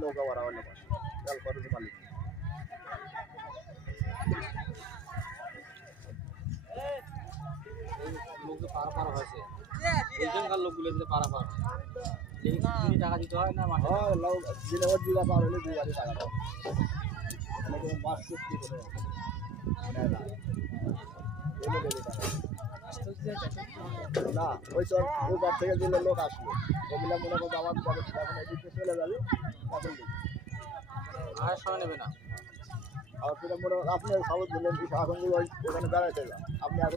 নৌকা ভাড়া হলে জাল খরচে পানি পারাপার হয়েছে এইখানকার লোকগুলো পারাপার টাকা দিতে হয় না দিনে দুবার পার হলে দুবারই টাকা দাও মাছ চুক্তি করে না ওই সব ওপার থেকে দিলে লোক আসবে ওগুলা মনে করো আমার এখন এদিকে চলে যাবে তখন আর সময় নেবে না আর সেটা মনে আপনি খবর দিলেন এখন ওখানে বেড়াইতে যান আপনি এখন